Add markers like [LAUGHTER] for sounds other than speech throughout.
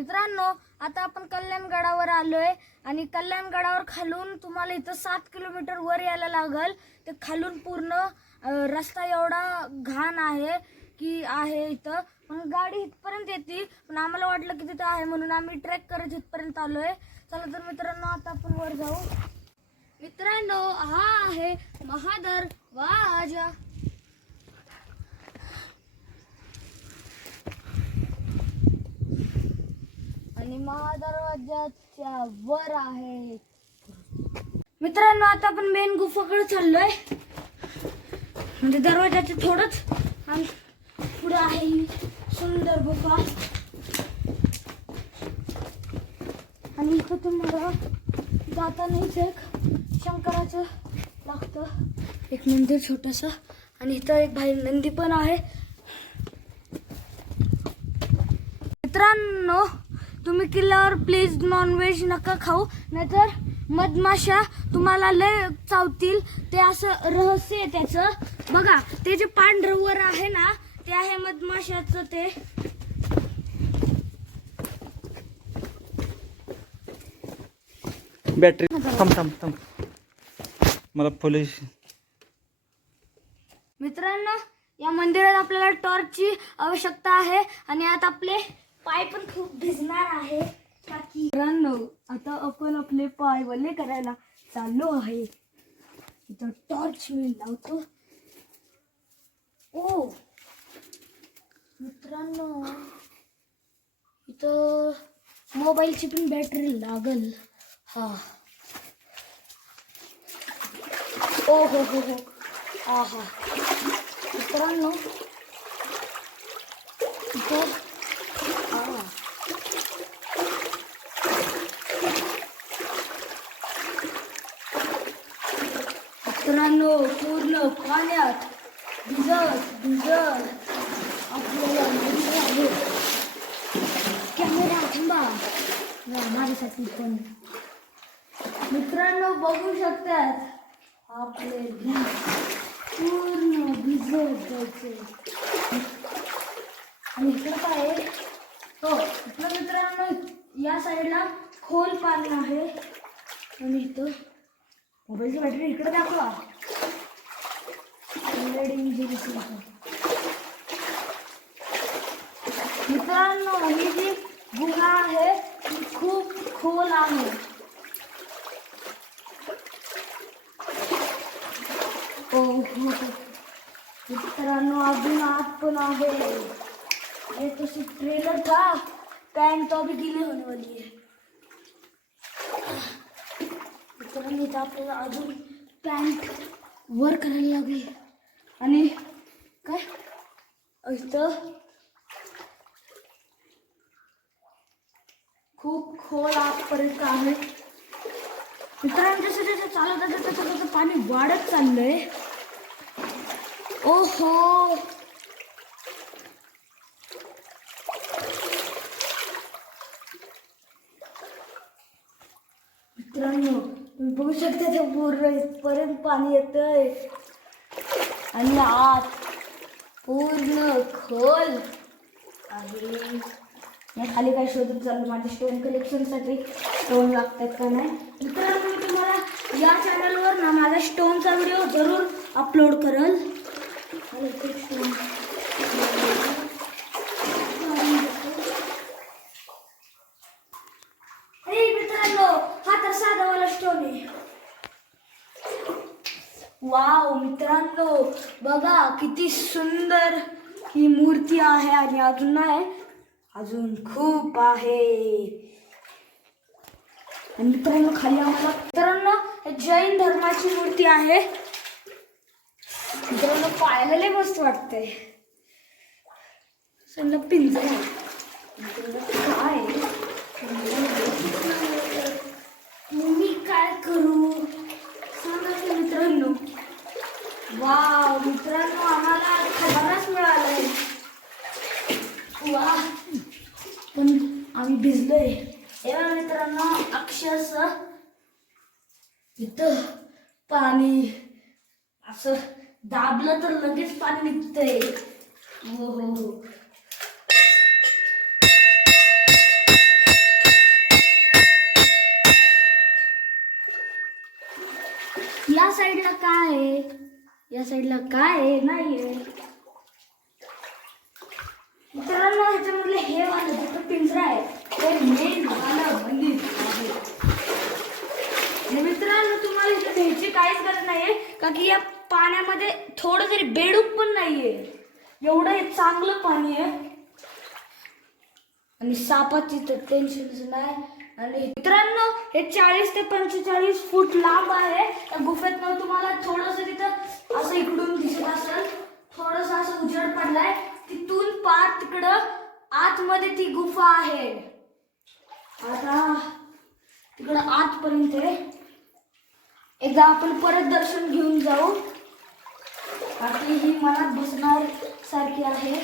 मित्रांनो आता आपण कल्याणगडावर आलोय आणि कल्याणगडावर खालून तुम्हाला इथं सात किलोमीटर वर यायला लागल. ते खालून पूर्ण अं, रस्ता एवढा घाण आहे की आहे इथं. पण गाडी इथपर्यंत येते पण आम्हाला वाटलं की तिथं आहे म्हणून आम्ही ट्रेक करत इथपर्यंत आलोय. चला तर मित्रांनो आता आपण वर जाऊ. मित्रांनो हा आहे महादर वाजा आणि महादरवाज्याच्या वर आहे. मित्रांनो आता आपण मेन गुफाकडे चाललोय. म्हणजे दरवाजाचे थोडंच आणि पुढे आहे ही सुंदर गुफा. आणि इथं तुम्हाला जातानाच एक शंकराचं लागतं. एक मंदिर छोटंसं आणि इथं एक भाई नंदी पण आहे. मित्रांनो तुम्ही किल्ल्यावर प्लीज नॉनव्हेज नका खाऊ नाहीतर मधमाशा तुम्हाला लय चावतील. ते असं रहस्य आहे त्याचं. बघा ते जे पांढरं वर आहे ना ते आहे मधमाशाचं ते. बॅटरी थांब थांब थांब. मला पोलीस मित्रांनो या मंदिरात आपल्याला टॉर्चची आवश्यकता आहे. आणि आता आपले पाय पण खूप भिजणार आहे. मित्रांनो आता आपण आपले पाय वल्ले करायला चाललो आहे. इथं टॉर्च मी लावतो. ओ मित्रांनो इथं मोबाईलची पण बॅटरी लागल. हा. ओ हो हो हो. आहा. मित्रांनो इथं आ. मित्रांनो पूर्ण पाण्यात भिजत भिजत आपल्याला मंदिर आहे कॅमेरा थांबा माझ्यासाठी पण मित्रांनो बघू शकतात आपले पूर्ण भिजत जायचे आणि इकडं काय आहे? हो आपल्या मित्रांनो या साईडला खोल पाणी आहे. आणि इथं मोबाईलची बॅटरी इकडे दाखवा. Reading zero zero. मित्रांनो ही जी खोल आहे. मित्रांनो, अजून आत पण ये तो सिर्फ़ ट्रेलर था पैंट तो अभी गीले होने वाली है मित्रांनो, इथं पॅन्ट वर करायला लागली आणि काय? इथं खूप खोल आजपर्यंत आहे. मित्रांनो जसं जसं चालत आहे तसं तसं पाणी वाढत चाललंय. ओहो! मित्रांनो तुम्ही बघू शकता ते पूर्ण इथपर्यंत पाणी येतंय. आणि आत पूर्ण खोल आहे. मी खाली काय शोधत चाललो माझ्या स्टोन कलेक्शनसाठी स्टोन लागतात का नाही? मित्रांनो मी तुम्हाला या चॅनलवर ना माझा स्टोनचा व्हिडिओ जरूर अपलोड करल. स्टोन ते stone. हे मित्रांनो हा तर साधावाला स्टोन आहे वाव मित्रांनो बघा किती सुंदर ही मूर्ती आहे आणि अजून नाही अजून खूप आहे. आणि मित्रांनो खाली आम्हाला मित्रांनो जैन धर्माची मूर्ती आहे. मित्रांनो पाहायला लय मस्त वाटतंय. समजा पिंजरा काय मी काय करू? वाव मित्रांनो आम्हाला खबरच मिळालंय वा. पण आम्ही भिजलोय. एव्हा मित्रांनो अक्षरश इथं पाणी असं दाबलं तर लगेच पाणी निघतंय. हो हो हो. या साईडला काय आहे? या साईडला काय आहे नाही आहे मित्रांनो ह्याच्यामधले हे वाला जिथं पिंजरा आहे ते मेन वाला मंदिर आहे मित्रांनो तुम्हाला इथे घ्यायची काहीच गरज नाहीये का की या पाण्यामध्ये थोडं जरी बेडूक पण नाहीये एवढं हे चांगलं पाणी आहे. आणि सापाची तर टेन्शनच नाही. आणि मित्रांनो हे चाळीस ते पंचेचाळीस फूट लांब आहे. त्या गुफेतनं तुम्हाला थोडंसं तिथं असं इकडून दिसत असेल. थोडस असं उजेड पडलाय. तिथून पार तिकडं आतमध्ये ती गुफा आहे. आता तिकडं आतपर्यंत आहे. एकदा आपण परत दर्शन घेऊन जाऊ. बाकी ही मनात बसणार सारखी आहे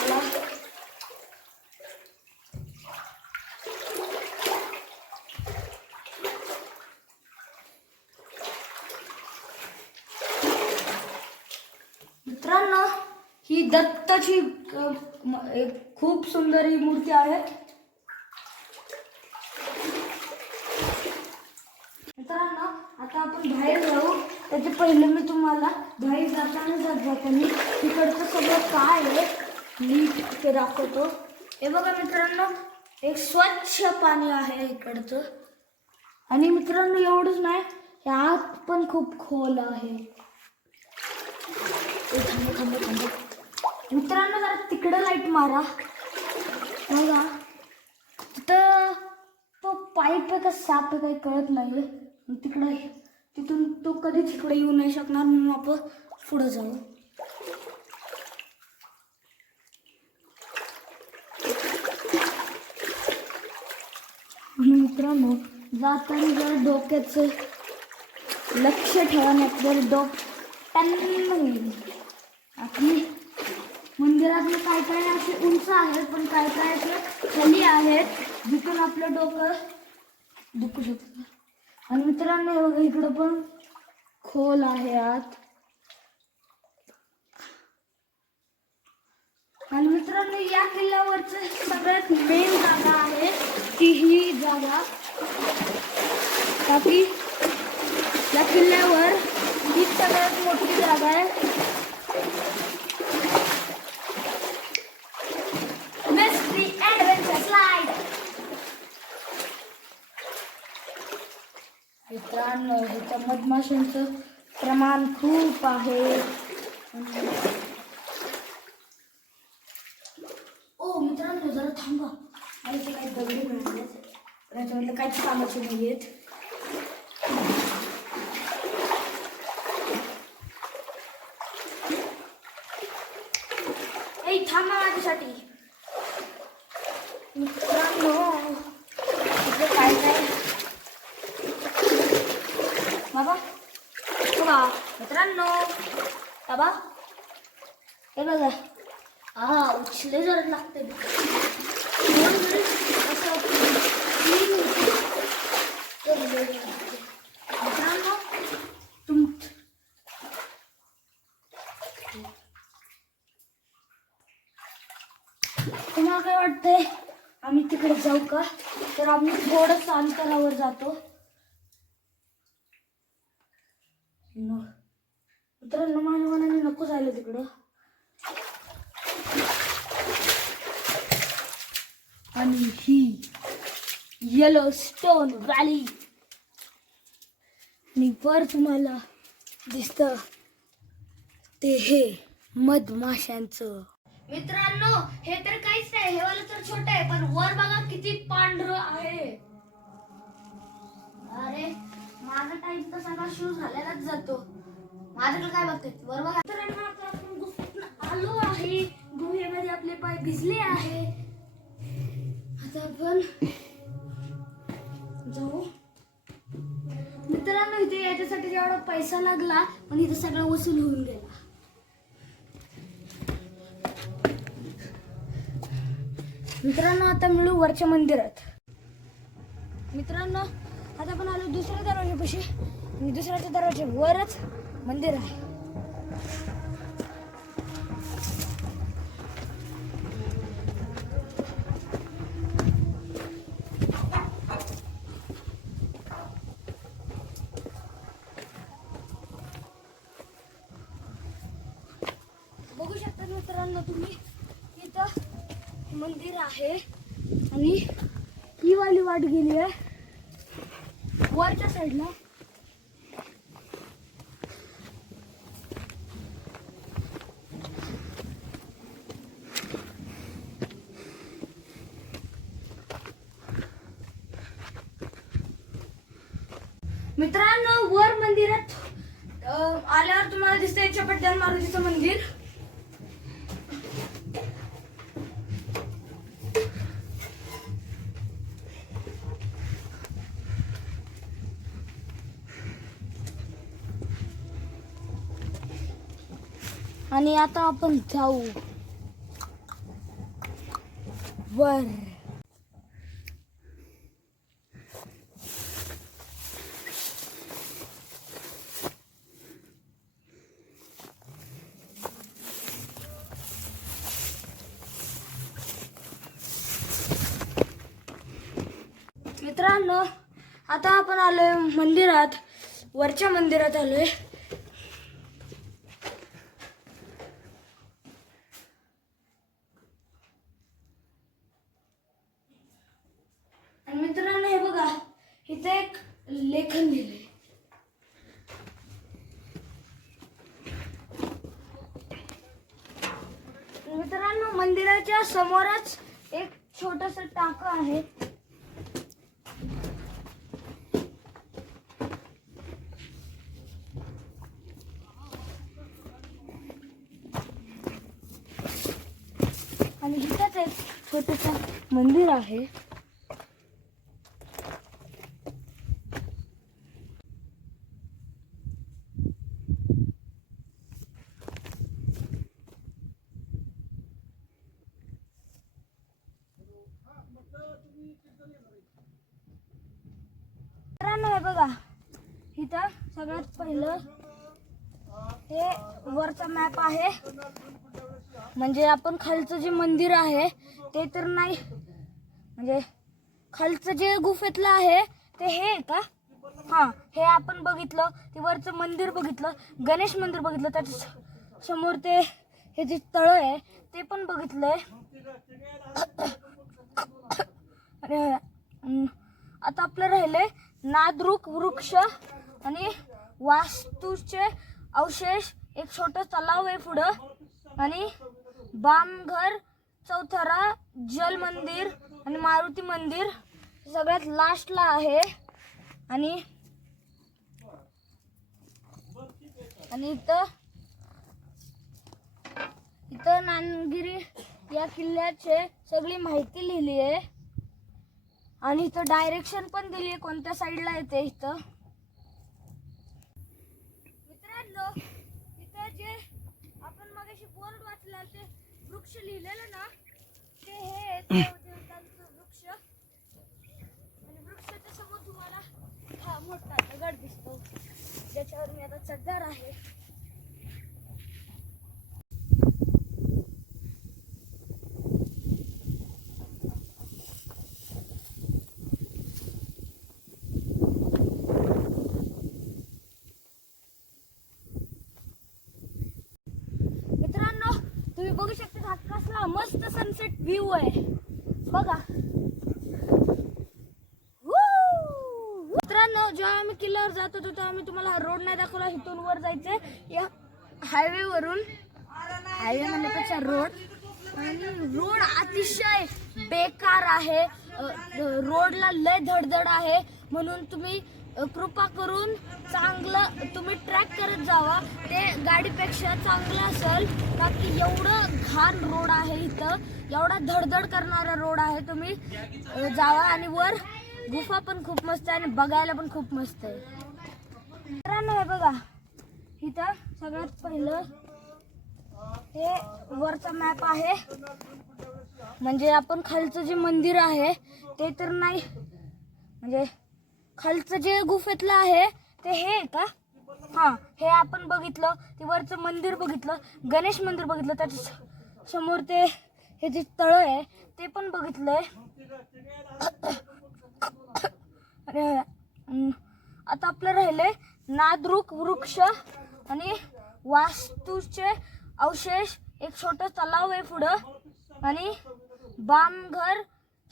चला. मित्रांनो ही दत्ताची एक खूप सुंदर ही मूर्ती आहे. मित्रांनो आता आपण बाहेर जाऊ. त्याच्या पहिले मी तुम्हाला बाहेर जाताना जात जाताना तिकडचं सगळं काय आहे मी ते दाखवतो. हे बघा मित्रांनो एक स्वच्छ पाणी आहे इकडचं. आणि मित्रांनो एवढंच नाही हे आत पण खूप खोल आहे. थांबा थांबा थांबा. मित्रांनो जरा तिकडं लाइट मारा. बघा. तिथं तो पाईप आहे का साप आहे काही कळत नाही तिकडं तिथून तो कधीच इकडे येऊ नाही शकणार म्हणून आपण पुढं जाऊ. आणि मित्रांनो जाताना जर डोक्याचं लक्ष ठेवा नाही तर डोक टन होईल. आपली मंदिरातले काय काय असे उंच आहेत पण काय काय असे खाली आहेत जिथून आपलं डोकं दुखू शकतं. आणि मित्रांनो बघा इकडं पण खोल आहे आत. आणि मित्रांनो या किल्ल्यावरचं सगळ्यात मेन जागा आहे ती ही जागा बाकी या किल्ल्यावर ही सगळ्यात मोठी जागा आहे मिस्ट्री ॲडव्हेंचर स्लाइड मित्रांनो इथं मधमाशांचं प्रमाण खूप आहे. ओ मित्रांनो जरा थांबा. आणि ते काही दगडी मिळाले त्याच्यामधलं काहीच कामाचे नाही आहेत. थांबा माझ्यासाठी मित्रांनो इथे काय काय बाबा बघा मित्रांनो बाबा हे बघा हा उचले जरा लागते दोन जरी असं तीन तर वेळ लागते. मित्रांनो तुम तुम्हाला काय वाटतंय? आम्ही तिकडे जाऊ का? तर आम्ही थोडस अंतरावर जातो. न मित्रांनो माझ्या मनाने नको जायला तिकडं. आणि ही येलो स्टोन व्हॅली आणि वर तुम्हाला दिसत. ते हे मधमाशांचं. मित्रांनो हे तर काहीच नाही हे वाला तर छोट आहे पण वर बघा किती पांढर आहे. अरे माझा टाइम तर सगळा शुरू झालेलाच जातो. माझ्याकडे काय बघते? वर बघा. मित्रांनो आता आपण गुफेतून आलो आहे. गुहेमध्ये आपले पाय भिजले आहे. आता आपण जाऊ. मित्रांनो इथे याच्यासाठी जेवढा पैसा लागला पण इथं सगळं वसूल होऊन गेला. मित्रांनो आता मिळू वरच्या मंदिरात. मित्रांनो आता आपण आलो दुसऱ्या दरवाजापाशी. आणि दुसऱ्याच्या दरवाजा वरच मंदिर आहे. वाली वाट गेली आहे. वरच्या साईडला मित्रांनो वर मंदिरात आल्यावर तुम्हाला दिसतंय चपटदान मारुतीचं मंदिर. आणि आता आपण जाऊ. वर. मित्रांनो आता आपण आलोय मंदिरात. वरच्या मंदिरात आलोय. आणि मित्रांनो हे बघा इथे एक लेखन दिले मित्रांनो मंदिराच्या समोरच एक छोटस टाक आहे. आणि इथंच एक छोटस मंदिर आहे मित्रांनो हे बघा इथं सगळ्यात पहिलं हे वरचा मॅप आहे म्हणजे आपण खालचं जे मंदिर आहे ते तर नाही. म्हणजे खालचं जे गुफेतलं आहे ते हे आहे का? हां हे आपण बघितलं ते वरचं मंदिर बघितलं गणेश मंदिर बघितलं त्याच्यासमोर ते हे जे तळ आहे ते पण बघितलंय. [COUGHS] आहे आता आपलं राहिले नादरुक वृक्ष आणि वास्तूचे अवशेष. एक छोटं तलाव आहे पुढं आणि बामघर चौथरा जल मंदिर आणि मारुती मंदिर सगळ्यात लास्टला आहे. आणि आणि इथं इथं नानगिरी या किल्ल्याचे सगळी माहिती लिहिली आहे. आणि इथं डायरेक्शन पण दिली आहे कोणत्या साईडला येते इथं. मित्रांनो इथं जे आपण मगाशी बोर्ड वाचला ते वृक्ष लिहिलेलं ना ते हे [CLEARS THROAT] देवदेवतांचं वृक्ष. आणि वृक्षाच्या समोर तुम्हाला हा मोठा दगड दिसतो ज्याच्यावर मी आता चढणार आहे मित्रांनो तुम्ही बघू शकता हा कसला मस्त सनसेट व्ह्यू आहे. बघा. मित्रांनो जेव्हा आम्ही किल्ल्यावर जात होतो तेव्हा आम्ही तुम्हाला रोड नाही दाखवला इथून वर जायचंय. या हायवे वरून हायवे म्हणण्यापेक्षा रोड आणि रोड अतिशय बेकार आहे. रोडला लय धडधड आहे. म्हणून तुम्ही कृपा करून चांगलं तुम्ही ट्रॅक करत जावा. ते गाडीपेक्षा चांगलं असेल. का की एवढं घाण रोड आहे इथं. एवढा धडधड करणारा रोड आहे. तुम्ही जावा आणि वर गुफा पण खूप मस्त आहे आणि बघायला पण खूप मस्त आहे. मित्रांनो हे बघा. इथं सगळ्यात पहिलं हे वरचा मॅप आहे. म्हणजे आपण खालचं जे मंदिर आहे ते तर नाही. म्हणजे खालचं जे गुफेतलं आहे ते हे आहे का? हां हे आपण बघितलं ते वरचं मंदिर बघितलं गणेश मंदिर बघितलं त्याच्यासमोर ते हे जे तळं आहे ते पण बघितलंय. आहे आता आपलं राहिलंय नादरुक वृक्ष आणि वास्तूचे अवशेष. एक छोटं तलाव आहे पुढं. आणि बामघर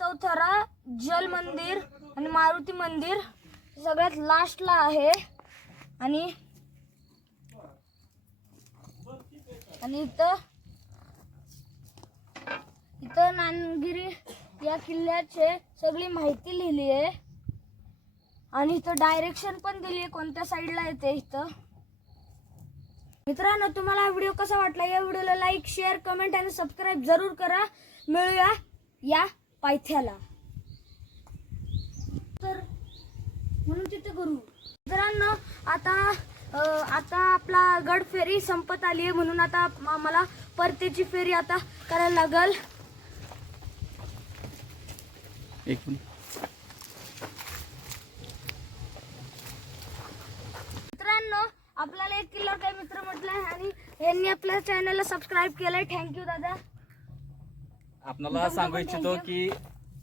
चौथरा जल मंदिर आणि मारुती मंदिर. सगळ्यात लास्टला आहे. आणि आणि इथं इथं नानगिरी या किल्ल्याचे सगळी माहिती लिहिली आहे. आणि इथं डायरेक्शन पण दिली आहे कोणत्या साईडला येते इथं. मित्रांनो तुम्हाला हा व्हिडिओ कसा वाटला? या व्हिडिओला लाईक शेअर कमेंट आणि सबस्क्राईब जरूर करा. मिळूया या पायथ्याला तर म्हणून तिथे करू. मित्रांनो आता आता आपला गड फेरी संपत आली आहे. म्हणून आता आम्हाला परतीची फेरी आता करायला लागल. एक मिनिट. मित्रांनो आपल्याला एक किल्ला काही मित्र म्हटलंय आणि यांनी आपल्या चॅनलला सबस्क्राईब केलंय. थँक्यू दादा. आपणाला सांगू इच्छितो की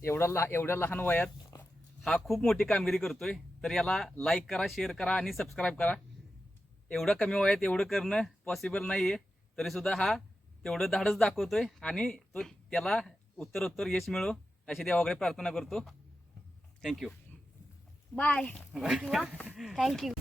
एवढा ला एवढ्या लहान वयात हा खूप मोठी कामगिरी करतोय. तर याला लाईक करा शेअर करा आणि सबस्क्राईब करा. एवढं कमी वयात एवढं करणं पॉसिबल नाही आहे तरी सुद्धा हा तेवढं धाडच दाखवतोय आणि तो त्याला उत्तर उत्तर यश मिळो अशी देवाकडे प्रार्थना करतो. थँक्यू बाय थँक्यू थँक्यू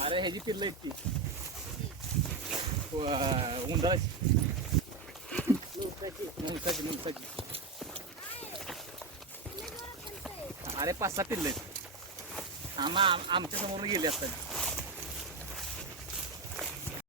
अरे ह्याची पिल्लं आहेत ती. उंदराची. नवसाची नवसाची अरे पाच सहा पिल्ले आहेत. आम्हा आमच्यासमोर गेले असतात.